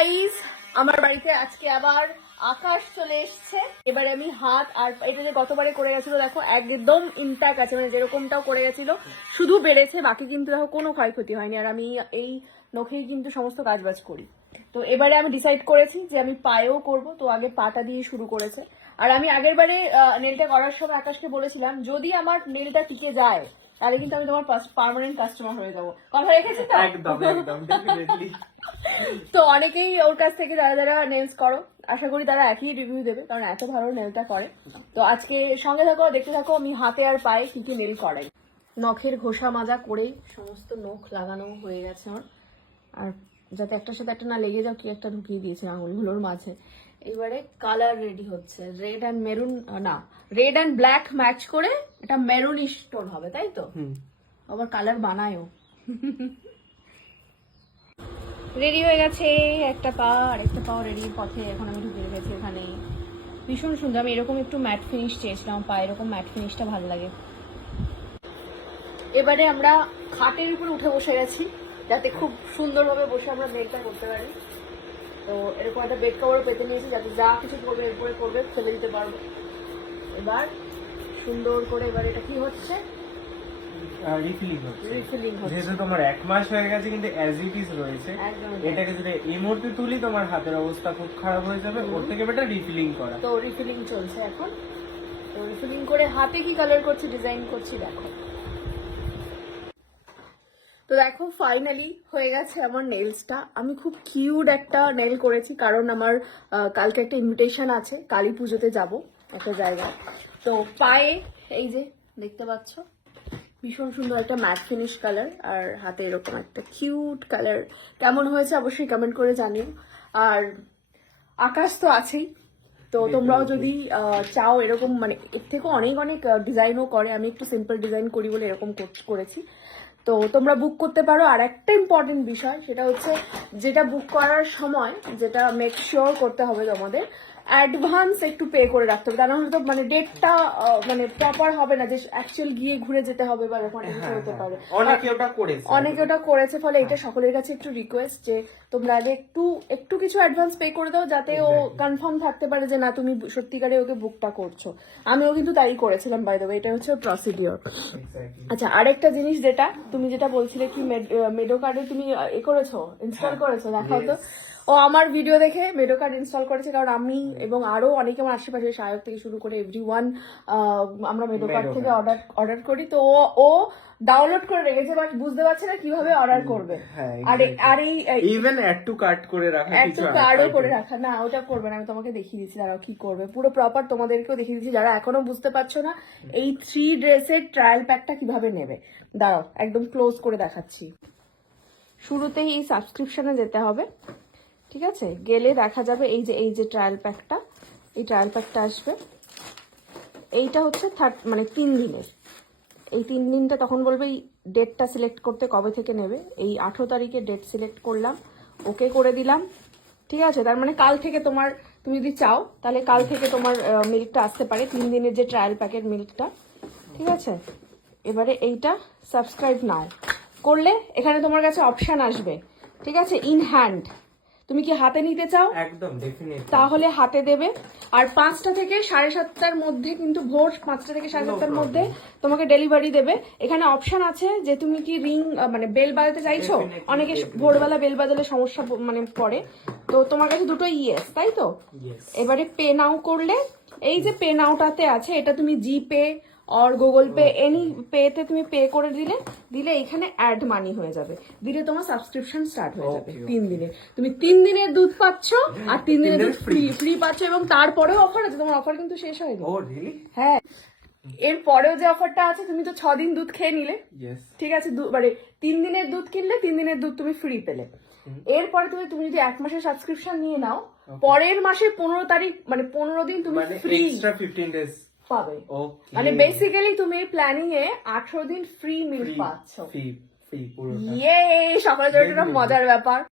Guys, আমার বাড়িতে আজকে আবার আকাশ চলে এসছে। এবারে আমি হাত আর এটা যে গতবারে করে গেছিল দেখো একদম ইনট্যাক্ট আছে, মানে যেরকমটাও করে গেছিল শুধু বেড়েছে, বাকি কিন্তু দেখো কোনো ক্ষয়ক্ষতি হয়নি। আর আমি এই নখেই কিন্তু সমস্ত কাজবাজ করি। তো এবারে আমি ডিসাইড করেছি যে আমি পায়েও করব, তো আগে পাটা দিয়ে শুরু করেছে। আর আমি আগের বারে নেলটা করার সময় আকাশকে বলেছিলাম যদি আমার নেলটা টিকে যায় তাহলে কিন্তু আমি তোমার পার্মানেন্ট কাস্টমার হয়ে যাবো। কথা রেখেছি তো? একদম একদম ডেফিনেটলি। তো অনেকেই ওর কাছ থেকে যারা যারা নেলস করো আশা করি তারা একই রিভিউ দেবে, কারণ এত ভালো নেলটা করে। তো আজকে সঙ্গে থাকো, দেখতে থাকো আমি হাতে আর পায়ে কি কি নেল করাই। নখের ঘষা মাজা করেই সমস্ত নখ লাগানো হয়ে গেছে আমার। আর যাতে একটার সাথে একটা না লেগে যাও কি একটা ঢুকিয়ে দিয়েছে আঙুলগুলোর মাঝে। এবারে কালার রেডি হচ্ছে, রেড অ্যান্ড মেরুন, না রেড অ্যান্ড ব্ল্যাক ম্যাচ করে এটা মেরুনিশ টোন হবে, তাই তো? আবার কালার বানায়ও। রেডি হয়ে গেছে একটা পা, আর একটা পাও রেডি পথে, এখন আমি ঢুকে গেছি এখানে। ভীষণ সুন্দর, আমি এরকম একটু ম্যাট ফিনিশ চেয়েছিলাম, পা এরকম ম্যাট ফিনিশটা ভালো লাগে। এবারে আমরা খাটের উপরে উঠে বসে গেছি যাতে খুব সুন্দরভাবে বসে আমরা নেলটা করতে পারি। তো এরকম একটা বেড কভারও পেতে নিয়েছি যাতে যা কিছু করবে এরপরে করবে ফেলে দিতে পারবো। এবার সুন্দর করে এবার এটা কি হচ্ছে, রিফিলিং হচ্ছে। রিফিলিং হচ্ছে। যেহেতু তোমার 1 মাস হয়ে গেছে কিন্তু অ্যাজ ইট ইজ রয়েছে, এটাকে যদি এই মুহূর্তে তুলি তোমার হাতের অবস্থা খুব খারাপ হয়ে যাবে। ওর থেকে বেটার রিফিলিং করা। তো রিফিলিং চলছে এখন। তো রিফিলিং করে হাতে কি কালার করছি, ডিজাইন করছি দেখো। তো দেখো ফাইনালি হয়ে গেছে আমার নেলসটা। আমি খুব কিউট একটা নেল করেছি কারণ আমার কালকে একটা ইনভিটেশন আছে, কালী পুজোতে যাব একটা জায়গায়। তো পায়ে এই যে দেখতে পাচ্ছ ভীষণ সুন্দর একটা ম্যাট ফিনিশ কালার, আর হাতে এরকম একটা কিউট কালার। কেমন হয়েছে অবশ্যই কমেন্ট করে জানিও। আর আকাশ তো আছেই, তো তোমরাও যদি চাও এরকম, মানে এর থেকেও অনেক অনেক ডিজাইনও করে, আমি একটু সিম্পল ডিজাইন করি বলে এরকম করেছি। তো তোমরা বুক করতে পারো। আর একটা ইম্পর্টেন্ট বিষয় সেটা হচ্ছে, যেটা বুক করার সময় যেটা মেক শিওর করতে হবে তোমাদের, অ্যাডভান্স একটু পে করে রাখতে হবে, তা না হলে তো মানে ডেটটা মানে প্রপার হবে না, যে অ্যাকচুয়াল গিয়ে ঘুরে যেতে হবে বা এরকম একটা কিছু হতে পারে। অনেকে ওটা করেছে, ফলে এটা সকলের কাছে একটু রিকোয়েস্ট যে তোমরা একটু কিছু অ্যাডভান্স পে করে দাও, যাতে ও কনফার্ম থাকতে পারে যে না তুমি সত্যিকারে ওকে বুকটা করছো। আমিও কিন্তু তাই করেছিলাম, বাই দ্য ওয়ে, এটা হচ্ছে প্রসিডিওর। আচ্ছা, আরেকটা জিনিস যেটা তুমি যেটা বলছিলে কি মেডো কার্ডে তুমি করেছো, ইনস্টল করেছো, দেখাও তো। ও আমার ভিডিও দেখে মেডো কার্ড ইনস্টল করেছে, কারণ আমি এবং আরো অনেকে আমার আশেপাশে সায়ক থেকে শুরু করে এভরিওয়ান আমরা মেডো কার্ড থেকে অর্ডার করি। তো ও ডাউনলোড করে রেখেছে, বাট বুঝতে পারছে না কিভাবে অর্ডার করবে। আর এই ইভেন অ্যাড টু কার্ট করে রাখা, অ্যাড টু কার্ডও করে রাখা, না ওটা করবে না, আমি তোমাকে দেখিয়ে দিচ্ছি দাঁড়াও কি করবে, পুরো প্রপার তোমাদেরকেও দেখিয়ে দিচ্ছি যারা এখনো বুঝতে পারছো না এই 3 ড্রেসের ট্রায়াল প্যাকটা কিভাবে নেবে। দাঁড়াও একদম ক্লোজ করে দেখাচ্ছি। শুরুতেই এই সাবস্ক্রিপশনে যেতে হবে, ঠিক আছে? গেলে দেখা যাবে এই যে ট্রায়াল প্যাকটা, এই ট্রায়াল প্যাকটা আসবে। এইটা হচ্ছে 3 দিনের। এই 3 দিনটা তখন বলবে এই ডেটটা সিলেক্ট করতে কবে থেকে নেবে। এই 18 তারিখে ডেট সিলেক্ট করলাম, ওকে করে দিলাম, ঠিক আছে? তার মানে কাল থেকে তুমি যদি চাও তাহলে কাল থেকে তোমার মিল্কটা আসতে পারে, 3 দিনের যে ট্রায়াল প্যাকের মিল্কটা, ঠিক আছে? এবারে এইটা সাবস্ক্রাইব নাও করলে এখানে তোমার কাছে অপশন আসবে, ঠিক আছে? ইন হ্যান্ড, তুমি কি হাতে নিতে চাও? একদম ডেফিনেটলি, তাহলে হাতে দেবে। আর 5টা থেকে 7:30টার মধ্যে, কিন্তু ভোর 5টা থেকে 7:30টার মধ্যে তোমাকে ডেলিভারি দেবে। এখানে অপশন আছে যে তুমি কি রিং মানে বেল বাজাতে চাইছো, অনেকে ভোরবেলা বেল বাজালে সমস্যা মানে পড়ে, তো তোমার কাছে দুটো ইয়েস, তাই তো? এবারে পে নাও করলে এই যে পে নাওটাতে আছে, এটা তুমি জিপে আর গুগল পে এনি পেতে তুমি পে করে দিলে এখানে অ্যাড মানি হয়ে যাবে, দিলে তোমার সাবস্ক্রিপশন স্টার্ট হয়ে যাবে। 3 দিনে তুমি 3 দিনের দুধ পাচ্ছ, আর 3 দিনের দুধ ফ্রি পাচ্ছ। এবং তারপরেও অফার আছে, তোমার অফার কিন্তু শেষ হয়নি। হ্যাঁ, এর পরেও যে অফারটা আছে, তুমি তো 6 দিন দুধ খেয়ে নিলে, ঠিক আছে? মানে 3 দিনের দুধ কিনলে 3 দিনের দুধ তুমি ফ্রি পেলে। এরপরে তুমি যদি 1 মাসের সাবস্ক্রিপশন নিয়ে নাও, পরের মাসে 15 তারিখ মানে 15 দিন তুমি ফ্রি এক্সট্রা 15 ডেজ পাবে। মানে বেসিক্যালি তুমি প্ল্যানিং এ 18 দিন ফ্রি মিল পাচ্ছ। ইয়ে, সকালের জন্য মজার ব্যাপার।